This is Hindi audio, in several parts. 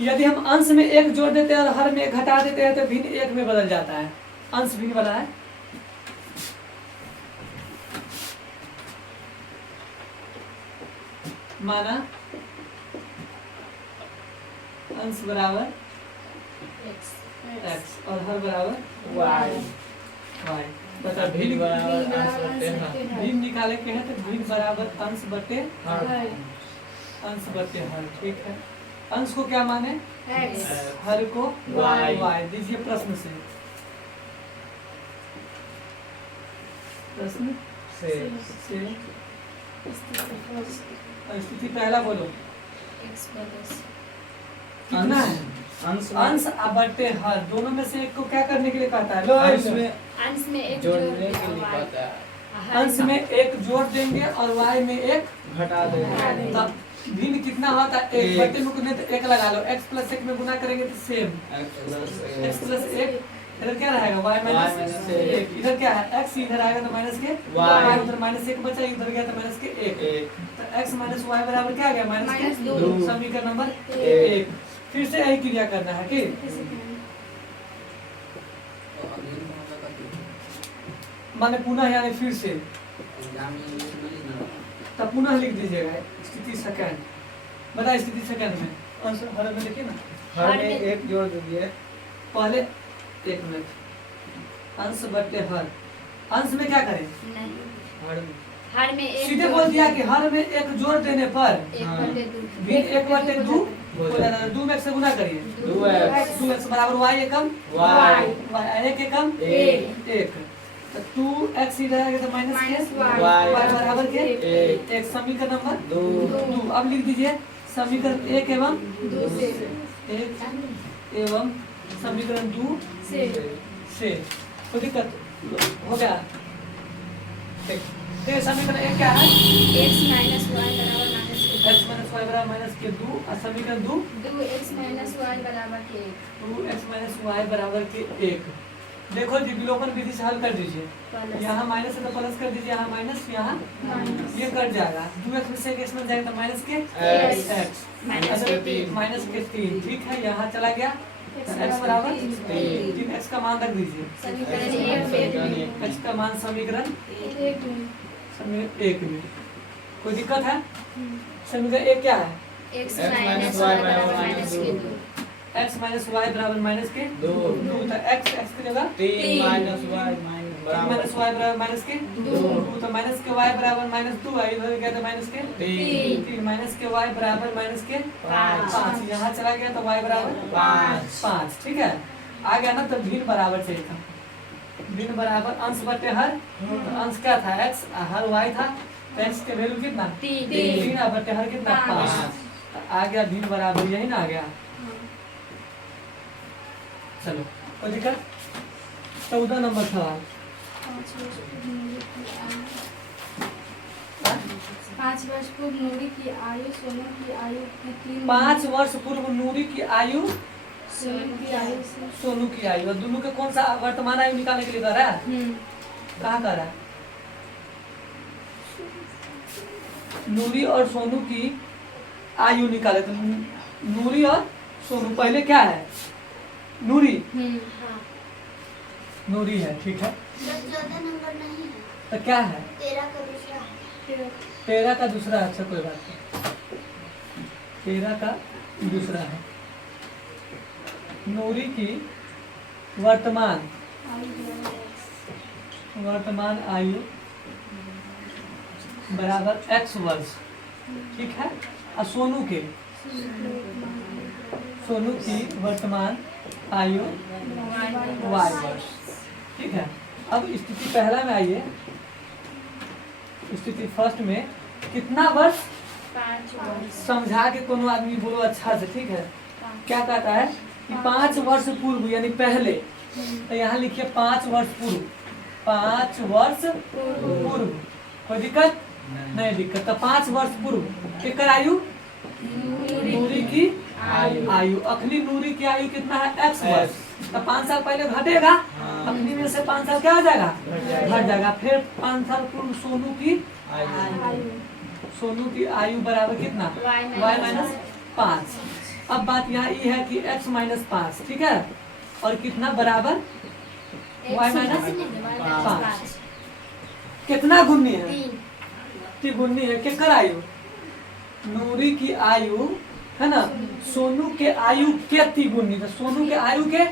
यदि हम अंश में एक जोड़ देते हैं और हर में एक घटा देते हैं तो भिन्न एक में बदल जाता है। अंश भिन्न वाला है, माना अंश बराबर x और हर बराबर y। बता भिन्न भिन्न निकाले के हैं तो भिन्न बराबर अंश बटे हर। ठीक है, अंश को क्या माने x, हर को y। दीजिए प्रश्न से, प्रश्न से स्थिति पहला बोलो, कितना है अंश बटे हर, दोनों में से एक को क्या करने के लिए कहता है? अंश में एक जोड़ने के लिए कहता है। अंश में एक जोड़ देंगे और y में एक घटा देंगे। तब भिन्न कितना होता है? एक बटे में गुना तो एक लगा लो, x प्लस एक में गुना करेंगे तो सेम x प्लस एक। इधर क्या रहेगा y माइनस एक, इधर क्या है x इधर आएगा तो माइनस के y, उधर माइनस एक बचा, इधर गया तो माइनस के एक। तो x माइनस y बराबर क्या आ गया? माइनस के दो। समीकरण नंबर एक। फिर से यही क्रिया करना है कि माने पुनः यानी फिर से, तब पुनः लिख दीजिएगा स्थिति सेकंड। बता स्थिति सेकंड में अंश हर में लिखिए ना, हर में एक जोड़ दीजिए। पहले एक मिनट, अंश बटे हर, अंश में क्या करें? हर में एक सीधे बोल दिया कि हर में एक जोड़ देने पर एक बटे दो, दो में से गुना करिए, 2x बराबर y एकम एक एकम एक, तो 2x इधर आएगा तो माइनस के y बराबर के एक। समीकरण नंबर दो। अब लिख दीजिए समीकरण एक एवं समीकरण दो से कोई दिक्कत हो गया? ठीक, समीकरण एक क्या है? x माइनस y बराबर माइनस के x माइनस y बराबर माइनस के दो, और समीकरण दो 2x माइनस y बराबर के 2x माइनस y बराबर के एक। देखो जी विलोपन विधि से हल कर दीजिए, यहाँ माइनस है तो प्लस कर दीजिए, यहाँ माइनस, यहाँ ये कट जाएगा, 2x में से x में जाएगा तो माइनस के x माइनस के 3। ठीक है, यहाँ चला गया x बराबर 3, x का मान रख दीजिए, x का मान समीकरण एक में। कोई दिक्कत है? समीकरण एक क्या है? x माइनस y बराबर माइनस के 2, x माइनस y बराबर माइनस के दो, तो x की जगह 3 माइनस y बराबर माइनस के दो, तो माइनस के y बराबर माइनस 2, इधर गया तो माइनस के 3, माइनस के y बराबर माइनस के 5, यहाँ चला गया तो y बराबर 5। ठीक है, आ गया ना? तो भिन्न बराबर चाहिए था, भिन्न बराबर अंश बटे हर, तो अंश क्या था? x, हर y था, तो x के वैल्यू कितना? 3 बटे हर कितना? 5। आ गया भिन्न बराबर, यही ना आ गया? चलो कोई दिक्कत? 14 नंबर सवाल। 5 वर्ष पूर्व नूरी की आयु सोनू की आयु की 3 5 वर्ष पूर्व नूरी की आयु सोनू की आयु से सोनू की आयु, और दोनों के कौन सा वर्तमान आयु निकालने के लिए कर रहा है? कहाँ कर रहा है? नूरी और सोनू की आयु निकाले, तो नूरी और सोनू, पहले क्या है? नूरी नूरी है। ठीक है, 14 नंबर नहीं है, तो क्या है? 13 का दूसरा है। 13 का दूसरा। अच्छा कोई बात नहीं, 13 का दूसरा है। नूरी की वर्तमान आयु बराबर x वर्ष। ठीक है, और सोनू की वर्तमान आयु y वर्ष। ठीक है, अब स्थिति पहला में आइए, स्थिति फर्स्ट में कितना वर्ष? 5 वर्ष। समझा के कोनो आदमी बोलो अच्छा से। ठीक है, क्या कहता है कि 5 वर्ष पूर्व यानी पहले, तो यहाँ लिखिए 5 वर्ष पूर्व, 5 वर्ष पूर्व। कोई दिक्कत? नहीं दिक्कत। तो 5 वर्ष पूर्व केकर आयु? नूरी की आयु। अखनी नूरी की आयु कितना है? x वर्ष। तो 5 साल पहले घटेगा, अखनी में से 5 साल क्या हो जाएगा? घट जाएगा। फिर 5 साल पूर्व सोनू की सोनू की आयु बराबर कितना y माइनस 5। अब बात यहाँ ये है कि x माइनस 5, ठीक है, और कितना बराबर y माइनस 5। कितना गुनी है? 3 गुनी है। केकर आयु? नूरी की आयु है ना, सोनू के आयु के 3 गुनी। तो सोनू के आयु के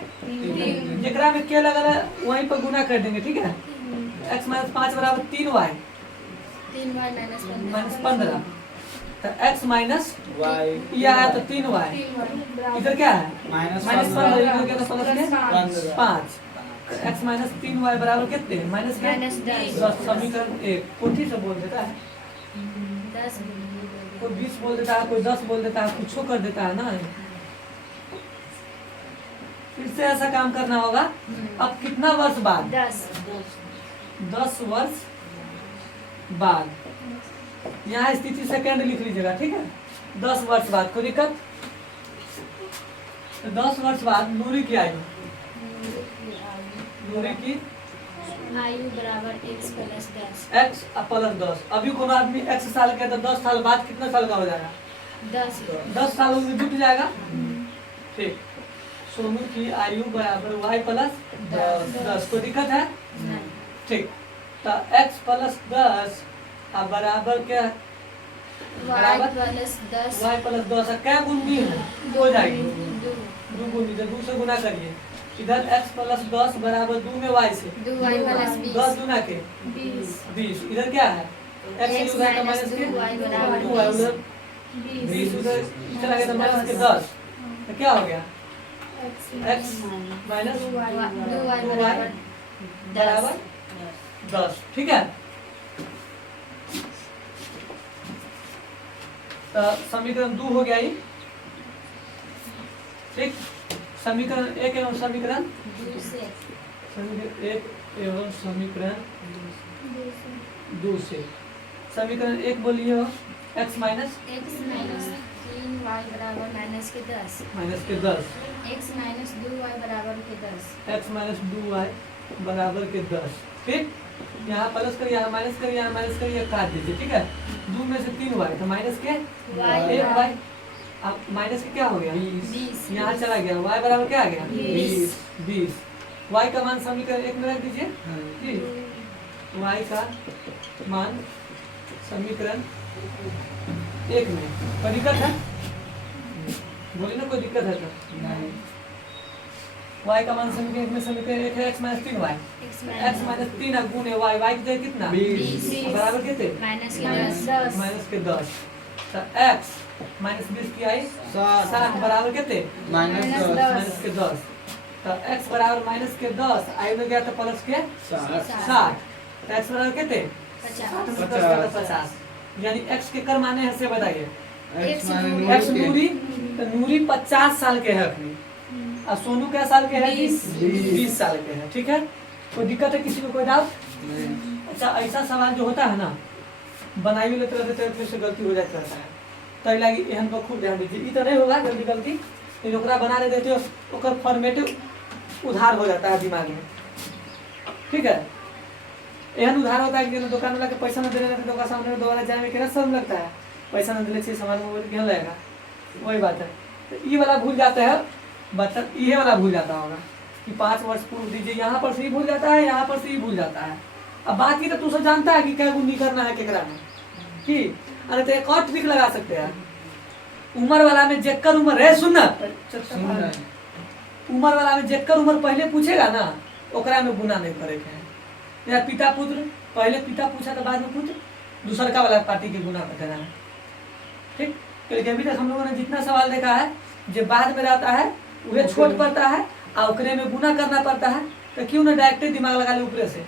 जरा में क्या लगा है वहीं पर गुना कर देंगे, ठीक है। x माइनस 5 बराबर 3y माइनस 15। तो x माइनस वाई ये आया तो 3y, इधर क्या है माइनस माइनस 15, इधर क्या था प्लस में 15। 5। x माइनस 3y बराबर कितने? Minus minus 10। समीकरण 1 कोठी से बोल देता है, 10 कोई 20 बोल देता है, कोई 10 बोल देता है, कुछ कर देता है ना। फिर से ऐसा काम करना होगा। अब कितना वर्ष बाद? 10 वर्ष बाद। यहाँ स्थिति सेकंड लिख लीजिएगा, ठीक है। 10 वर्ष बाद, कोई दिक्कत? तो 10 वर्ष बाद नूरी की आयु, नूरी की आयु बराबर x प्लस 10। x plus 10। अभी कोनो आदमी x साल का है तो 10 साल बाद कितना साल का हो जाएगा? 10 साल में जुट जाएगा, ठीक। सोनू की आयु बराबर y प्लस 10। कोई दिक्कत है? ठीक। तो x प्लस 10 अब बराबर क्या? y प्लस 10 y प्लस 10 क्या गुनी है? हो जाएगी 2 गुनी। तो 2 से गुना करिए। इधर x प्लस 10 बराबर 2 में y से 2y प्लस 10 गुना के 20। इधर क्या है? x उधर का माइनस के 2 है, उधर 20 उधर चला गया तो माइनस के 10। तो क्या हो गया? x माइनस 2y बराबर 10, ठीक है। तो समीकरण 2 हो गया ये, ठीक। समीकरण 1 एवं समीकरण 1 एवं समीकरण 2 से समीकरण 1 बोलिए हो। x माइनस 3y बराबर माइनस के 10। x माइनस 2y बराबर के 10। x माइनस 2y बराबर के 10, ठीक। यहाँ प्लस करिए, यहाँ माइनस करिए, यहाँ माइनस करिए, काट दीजिए, ठीक है। 2 में से 3y तो माइनस के 1y। अब माइनस के क्या हो गया? 20। यहाँ चला गया, y बराबर क्या आ गया? 20। 20। y का मान समीकरण 1 में रख दीजिए, ठीक। y का मान समीकरण 1 में। कोई दिक्कत है? बोलिए ना, कोई दिक्कत है तो? नहीं। y का मान समीकरण 1 में समीकरण 1 है x minus 3y। x minus 3 गुणे y, y की कितना? 20। बराबर कितने? माइनस के 10। माइनस के 10। तो x माइनस 20 की आई 7 बराबर कितने? माइनस माइनस के 10। तो x बराबर माइनस के 10, आई में गया तो प्लस के 60। तो x बराबर कितने? 50। यानी x के कर माने है से बताइए। x नूरी, तो नूरी 50 साल के है अपनी, और सोनू क्या साल के है? 20 साल के है, ठीक है। कोई दिक्कत है किसी को? कोई डाउट? अच्छा, ऐसा सवाल जो होता है ना, बनाई भी लेते रहते फिर से गलती हो जाता रहता है। तो लगी एहन पर खूब ध्यान दीजिए। तो नहीं होगा जल्दी गलती, तो ओकरा बना देते हो, ओकर फॉर्मेट उधार हो जाता है दिमाग में, ठीक है। एहन उधार होता है कि दुकान वाला के पैसा न देने रहते, दुकान सामने में दोबारा जाए में कितना शर्म लगता है। पैसा न देने चाहिए, सामान मोबाइल क्यों लगेगा? वही बात है। तो ये वाला भूल जाता है बच्चा, ये वाला भूल जाता होगा कि 5 वर्ष पूर्व दीजिए। यहाँ पर से ही भूल जाता है, यहाँ पर से ही भूल जाता है। अब बाकी तो तू सब जानता है कि क्या गुनी करना है केकरा में, कि अरे तो एक और ट्रिक लगा सकते हैं। उम्र वाला में जेकर उम्र है, सुनना, उम्र वाला में जेकर उम्र पहले पूछेगा ना, ओकरा में गुना नहीं करे के है। या पिता पुत्र, पहले पिता पूछा तो बाद में पुत्र, दूसर का वाला पार्टी के गुना कर देना है, ठीक। क्योंकि अभी तक हम लोगों ने जितना सवाल देखा है, जो बाद में रहता है वह छोट पड़ता है और ओकरे में गुना करना पड़ता है। तो क्यों ना डायरेक्ट दिमाग लगा ले ऊपर से।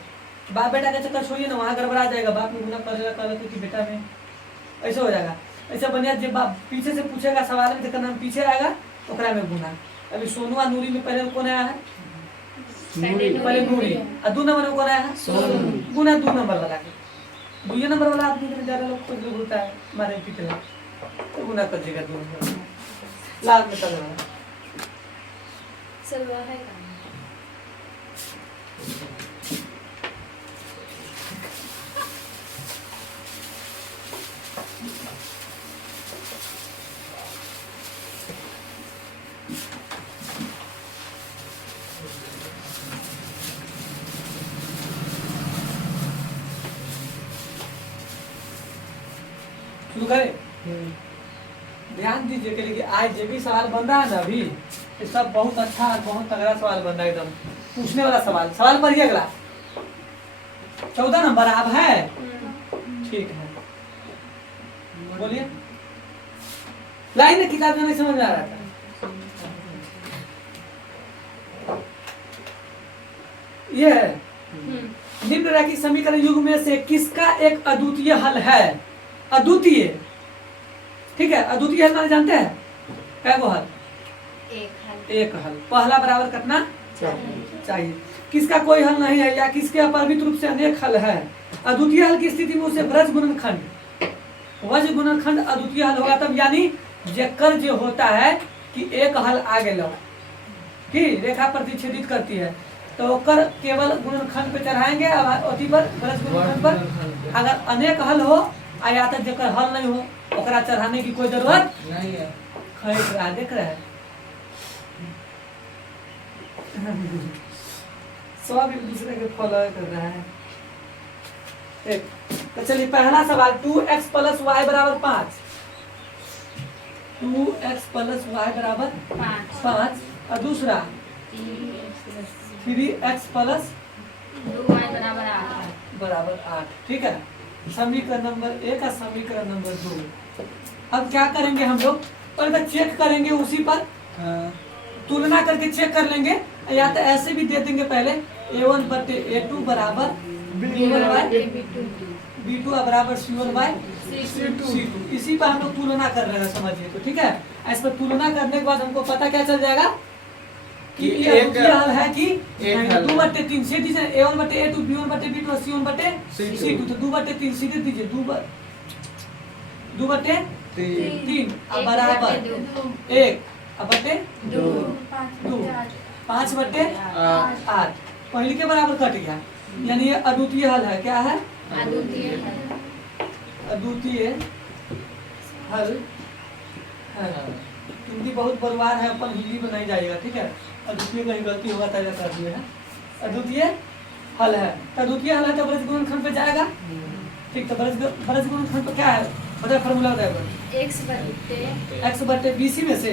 बाप बेटा के चक्कर छोड़िए ना, वहाँ गड़बड़ा जाएगा। बाप में गुना कर लेते कि बेटा में, ऐसे हो जाएगा। ऐसा बढ़िया जब बाप पीछे से पूछेगा सवाल में, तो नाम पीछे आएगा, ओकरा में गुना। अभी सोनू और नूरी में पहले कौन आया है? पहले नूरी, और 2 नंबर में कौन आया है? सोनू। गुना 2 नंबर लगा के, 2 नंबर वाला आदमी में ज्यादा लोग खुद बोलता है मारे पीटे, तो गुना कर देगा 2 नंबर लाल में तक चलो है काम। शुरू करें? ध्यान दीजिए कि लेकिन आज जो भी सवाल बन रहा है ना अभी, ये सब बहुत अच्छा और बहुत तगड़ा सवाल बन रहा है, एकदम पूछने वाला सवाल। सवाल पढ़िए अगला। 14 नंबर आप है, ठीक है, बोलिए। लाइन में किताब में नहीं समझ में आ रहा था। ये है निम्नलिखित समीकरण युग में से किसका एक अद्वितीय हल है? अद्वितीय, ठीक है, अद्वितीय हल माने जानते हैं? क्या वो हल? एक हल। पहला बराबर कितना चाहिए? किसका कोई हल नहीं है या किसके अपरिमित रूप से अनेक हल है? अद्वितीय हल की स्थिति में उसे ब्रज गुणनखंड, वज गुणनखंड अद्वितीय हल होगा तब, यानी जेकर जो होता है कि एक हल आ गया कि रेखा प्रतिच्छेदित करती है तो ओकर केवल गुणनखंड पे चढ़ाएंगे, अति पर ब्रज गुणनखंड पर। अगर अनेक हल हो या तक जेकर हल नहीं हो ओकरा चढ़ाने की कोई जरूरत नहीं है। खरीद रहा देख रहे हैं सब एक दूसरे के फॉलो कर रहा है। एक तो चलिए पहला सवाल 2x + y = 5। 2x + y = 5 और दूसरा 3x + 2y = 8। ठीक है, समीकरण नंबर 1 और समीकरण नंबर 2। अब क्या करेंगे हम लोग? पहले तो चेक करेंगे उसी पर, तुलना करके चेक कर लेंगे, या तो ऐसे भी दे देंगे पहले a1 / a2 = b2 = c1/c2। इसी पर हम लोग तुलना कर रहे हैं, समझिए तो ठीक है। इस पर तुलना करने के बाद हमको पता क्या चल जाएगा कि ये हल है कि 2/3 से दीजिए, a1 / a2 b1 / b2 और c1 / c2। तो 2/3 सीधे दीजिए, 2/3 बराबर 1 / 2 5/8। पहले के बराबर कट गया, यानी ये अद्वितीय हल है। क्या है? अद्वितीय हल है। हिंदी बहुत बलवार है, अपन हिंदी में नहीं जाएगा, ठीक है। अद्वितीय कहीं गलती होगा तो कर दिए है। अद्वितीय हल है, तो अद्वितीय हल है तो ब्रज गुणनखंड पे जाएगा, ठीक। तो ब्रज गुणनखंड पे क्या है? बताओ फार्मूला बताओ। x/bc में से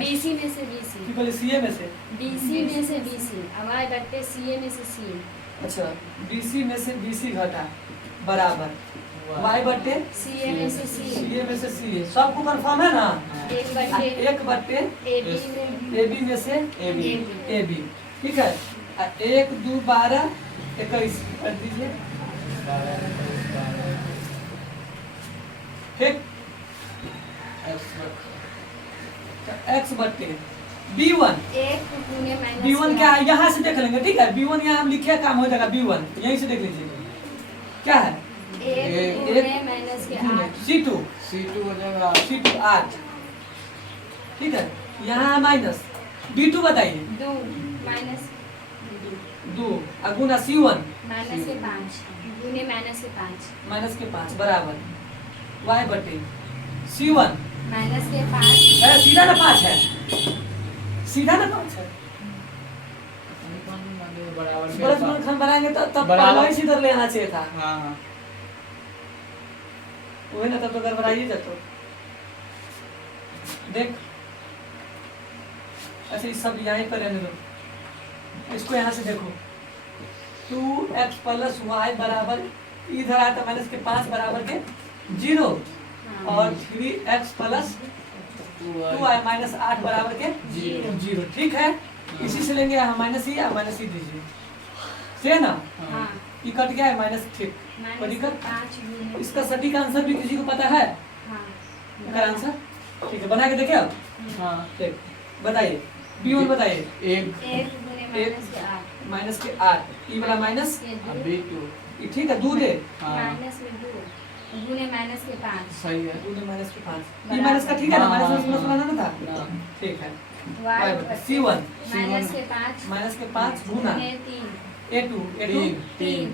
BC में से BC, कि पहले ca में से BC में से BC, y/ca में से c। अच्छा, bc में से bc घटा बराबर y/ca CA में से C, में से ca। सबको कंफर्म है ना? 1/ab में से ab, ठीक है। 1 2 12 21 कर दीजिए, ठीक। x/b1 b1 क्या है? यहाँ से देख लेंगे, ठीक है। b1 यहाँ हम लिखे, काम हो जाएगा। b1 यहीं से देख लीजिए क्या है? 1 - c2 हो जाएगा। c2 8, ठीक है। यहाँ माइनस b2 बताइए, 2 और गुना c1 -5 गुने -5 बराबर y/c1 -5 सीधा ना 5 है, सीधा ना 5 है। ब्रज गुणनखंड बनाएंगे तब पहले ही सीधा ले आना चाहिए था। हाँ, वही ना, तब तो गड़बड़ाइए जातो। देख, अच्छा ये सब यहीं पर रहने दो, इसको यहाँ से देखो। 2x + y = इधर आया था -5 बराबर के 0 और 3x + 2y - 8 बराबर के 0, ठीक है। इसी से लेंगे यहाँ माइनस ही दीजिए, से ना हाँ, ये कट गया है माइनस, ठीक। -5 गुने इसका सटीक आंसर भी किसी को पता है? हाँ, इसका आंसर ठीक है, बना के देखिए आप, हाँ। ठीक। बताइए b1 बताइए। 1 गुने -8 ई वाला माइनस, b2 ये ठीक है। 2 दे, -2 गुने -5 सही है। 2 ने -5 ये माइनस का, ठीक है ना? माइनस में सुना ना था, ठीक है। c1 -5 गुना a2 3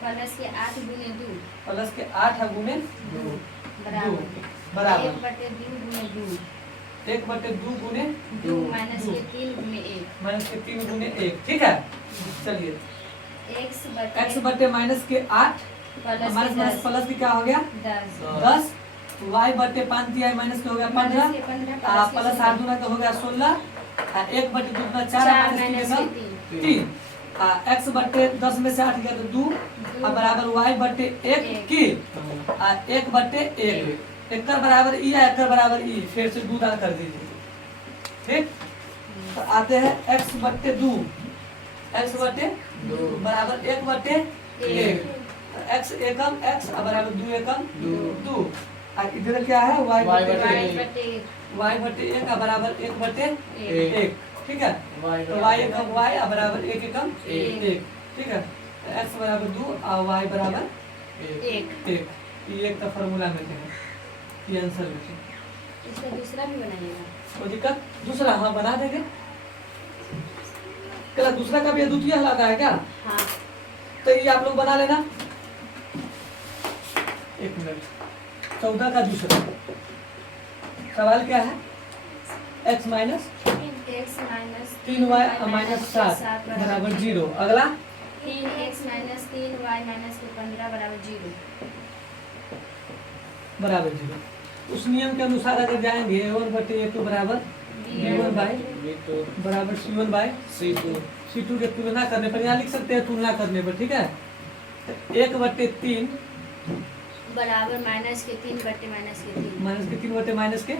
+8 गुने 2 +8 गुने 2 बराबर 1/2 गुने 2 -3 गुने 1 -3 गुने 1, ठीक है। चलिए x/-8 माइनस माइनस प्लस की क्या हो गया 10 y बटे 5 दिया है माइनस के हो गया 15 प्लस 8 दूना का हो गया 16 1 बटे 2 दूना 4 माइनस 3 x बटे 10 में से 8 गया तो 2 बराबर y बटे 1 की 1 बटे 1 1 का बराबर ई है 1 का बराबर ई फिर से 2 दान कर दीजिए ठीक। तो आते हैं x बटे 2 x बटे 2 बराबर 1 बटे 1 x एकम x बराबर 2 एकम 2 इधर क्या है y बटे y बटे 1 बराबर 1 बटे 1 ठीक है। तो y एकम y बराबर 1 एकम 1 ठीक है। x बराबर 2 और y बराबर 1 ये एक का फार्मूला में है ये आंसर में इसका दूसरा भी बनाइएगा कोई दिक्कत दूसरा हाँ बना देंगे क्या दूसरा का भी अद्वितीय हल आता है क्या हाँ तो ये आप लोग बना लेना 1 मिनट 14 का दूसरा सवाल क्या है x माइनस 3y माइनस 7 बराबर 0 अगला 3x माइनस 3y माइनस 15 बराबर 0 बराबर 0 उस नियम के अनुसार अगर जाएंगे a1 बटे a2 बराबर b1 बाई बराबर c1 बाई c2 के तुलना करने पर यहाँ लिख सकते हैं तुलना करने पर ठीक है 1 बटे 3 बराबर माइनस के 3 बटे माइनस के 3 बटे माइनस के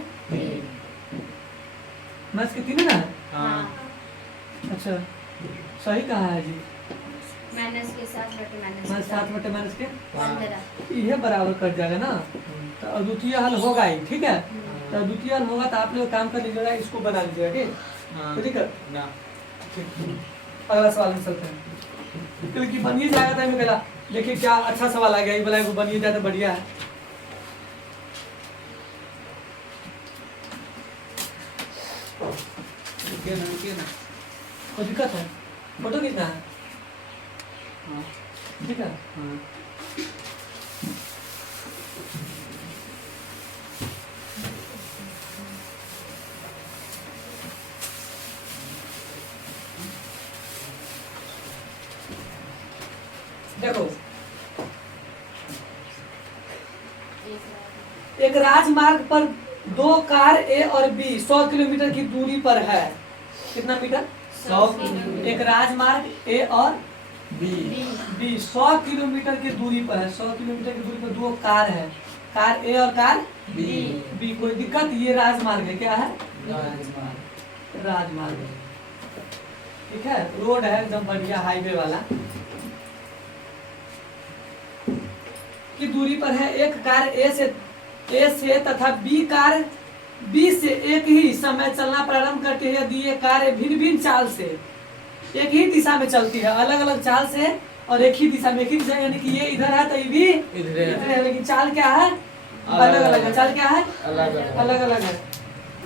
3 है ना हाँ अच्छा सही कहा है जी माइनस के 7 बटे माइनस 7 बटे माइनस के 15 ये बराबर कट जाएगा ना तो अद्वितीय हल होगा ही ठीक है। तो अद्वितीय हल होगा तो आप लोग काम कर लीजिएगा इसको बना लीजिएगा ठीक ठीक है ना ठीक। अगला सवाल में चलते हैं क्योंकि बनिए जाएगा तो कहला देखिए क्या अच्छा सवाल आ गया ये वाला बनिए जाए तो बढ़िया है। कोई दिक्कत है फोटो कितना है ठीक है देखो एक राजमार्ग पर 2 कार ए और बी 100 किलोमीटर की दूरी पर है कितना मीटर 100 एक राजमार्ग ए और बी 100 किलोमीटर की दूरी पर है 100 किलोमीटर की दूरी पर 2 कार है कार ए और कार बी कोई दिक्कत ये राजमार्ग है क्या है राजमार्ग ठीक है रोड है एकदम बढ़िया हाईवे वाला की दूरी पर है एक कार ए से तथा बी कार बी से एक ही समय चलना प्रारंभ करती है यदि ये कार भिन्न भिन्न चाल से एक ही दिशा में चलती है अलग अलग चाल से और एक ही दिशा में एक ही दिशा यानी कि ये इधर है तो ये भी इधर है लेकिन चाल क्या है अलग अलग है चाल क्या है अलग अलग है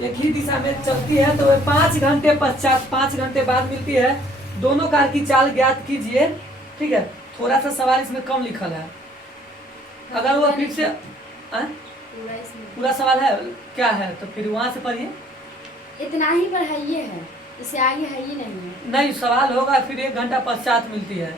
एक ही दिशा में चलती है तो 5 घंटे पश्चात 5 घंटे बाद मिलती है दोनों कार की चाल ज्ञात कीजिए ठीक है। थोड़ा सा सवाल इसमें कम लिखल है अगर वो फिर से पूरा सवाल है क्या है तो फिर वहां से पढ़िए इतना ही पढ़ाइए है इससे आगे है ही नहीं सवाल होगा फिर 1 घंटा पश्चात मिलती है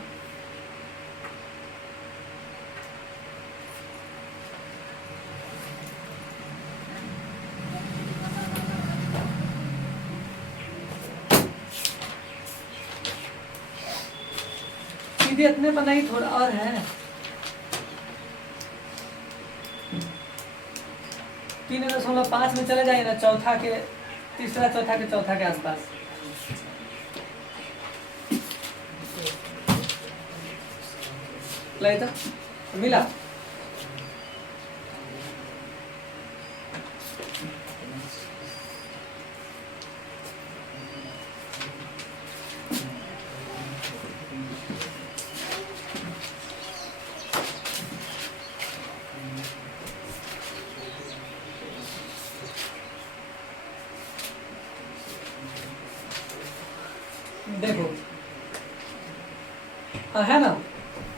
सीधे इतने पर नहीं थोड़ा और है 3.5 में चले जाइए ना चौथा के तीसरा चौथा के आसपास तो मिला देखो है ना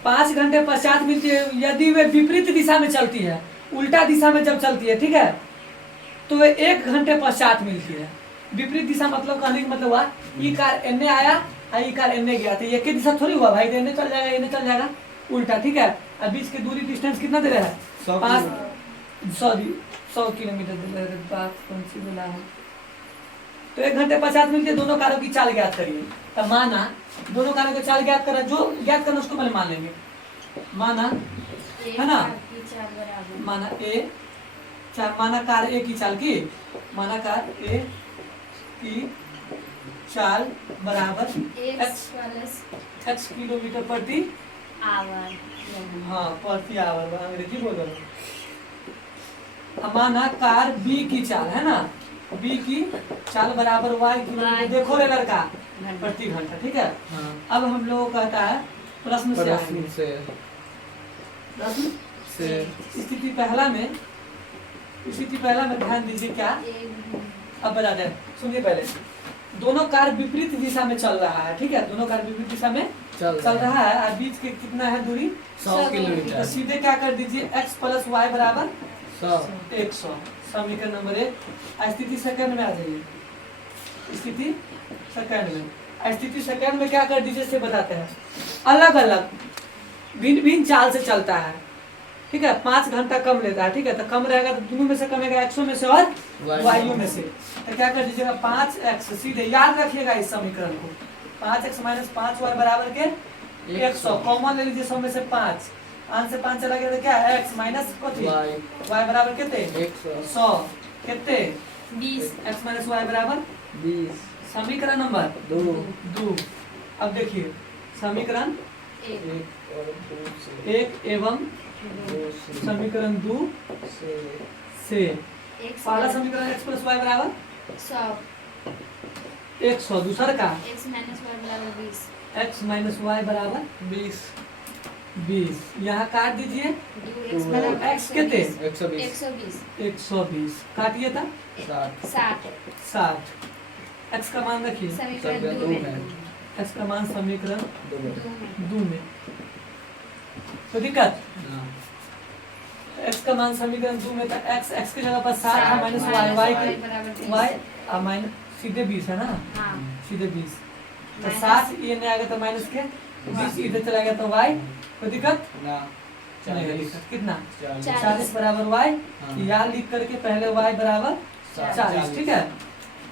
5 घंटे पश्चात मिलती है यदि वे विपरीत दिशा में चलती है उल्टा दिशा में जब चलती है ठीक है तो वे 1 घंटे पश्चात मिलती है। विपरीत दिशा मतलब कहने का मतलब हुआ ई कार एने आया और ई कार एने गया तो एक ही दिशा थोड़ी हुआ भाई एने चल जाएगा एने चल जाएगा उल्टा, ठीक है। अब बीच की दूरी डिस्टेंस कितना दे रहा है? 100 किलोमीटर दे रहा है। बात कौन सी बोला है? तो 1 घंटे 50 मिनट के दोनों कारों की चाल ज्ञात करिए। तब माना दोनों कारों की चाल ज्ञात करा, जो ज्ञात करना उसको पहले मान लेंगे। माना है ना, माना ए चार, माना कार ए की चाल की, माना कार ए की चाल बराबर x किलोमीटर प्रति आवर। हाँ प्रति आवर, अंग्रेजी बोल रहा हूँ। अब माना कार बी की चाल है ना, बी की चाल बराबर y किलोमीटर, देखो रे लड़का, प्रति घंटा, ठीक है। अब हम लोगों को कहता है प्रश्न से आएंगे। प्रश्न से स्थिति पहला में ध्यान दीजिए क्या। अब बताते हैं, सुनिए पहले। दोनों कार विपरीत दिशा में चल रहा है, ठीक है। दोनों कार विपरीत दिशा में चल रहा है और बीच के कितना है दूरी? 100 किलोमीटर। तो सीधे क्या कर दीजिए, x + y बराबर 100। समीकरण नंबर 1। स्थिति सेकंड में आ जाइए। स्थिति सेकंड में क्या कर दीजिए से बताते हैं। अलग अलग भिन्न चाल से चलता है, ठीक है। 5 घंटा कम लेता है, ठीक है। तो कम रहेगा तो दोनों में से कमेगा, एक्सों में से और वायु में से। तो क्या कर दीजिएगा, 5x, सीधे याद रखिएगा इस समीकरण को। 5x - 5y बराबर के 100, कॉमन ले लीजिए 100 में से 5, 5 से 5 चला गया तो क्या है, x - कथी y बराबर कितने 100 कितने 20, x - y बराबर 20। समीकरण नंबर 2। अब देखिए समीकरण 1 एवं समीकरण 2 से पहला समीकरण x + y बराबर 100, दूसरा का x - y बराबर 20, x - y बराबर 20। यहाँ काट दीजिए, x बराबर x कितने 120। 120 काटिए था 60। x का मान रखिए, समीकरण 2 में x का मान समीकरण 2 में। तो दिक्कत x का मान समीकरण 2 में, तो x की जगह पर 60 है, माइनस y और माइनस सीधे 20 है ना, सीधे 20। तो 60 ये नहीं आएगा तो माइनस के 20 इधर चला गया तो y, कोई दिक्कत नहीं है। दिक्कत कितना 40 बराबर y, यहाँ लिख करके पहले y बराबर 40, ठीक है।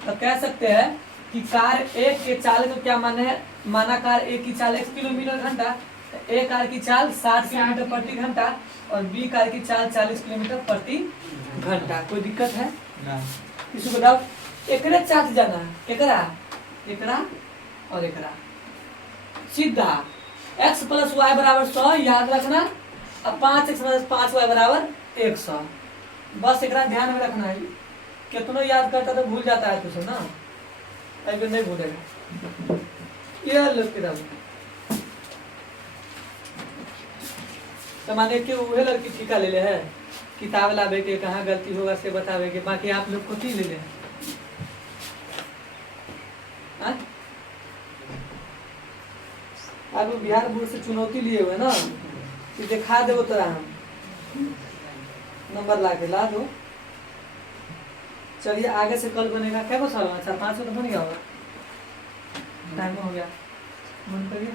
तो कह सकते हैं कि कार ए के चाल का क्या मान है, माना कार ए की चाल 1 किलोमीटर घंटा, ए कार की चाल 60 किलोमीटर प्रति घंटा और बी कार की चाल 40 किलोमीटर प्रति घंटा। कोई दिक्कत है? किसी को डाउट? एकरे चार्ज जाना है, एकरा और एकरा सीधा x + y बराबर 100 याद रखना, अब 5x - 5y बराबर 100। बस एकरा ध्यान में रखना है। कितना याद करता तो भूल जाता है तुझे ना, अभी नहीं भूलेगा। ये लो किताब तो माने कि वही लड़की ठीका ले ले है, किताब लावे के कहाँ गलती होगा से बतावे के, बाकी आप लोग को ले ले। आप बिहार बोर्ड से चुनौती लिए हुए ना कि दिखा दो तो हम नंबर ला के ला दो। चलिए आगे से कल बनेगा क्या बस, अच्छा 5 तो बन गया होगा, टाइम हो गया, मन करिए।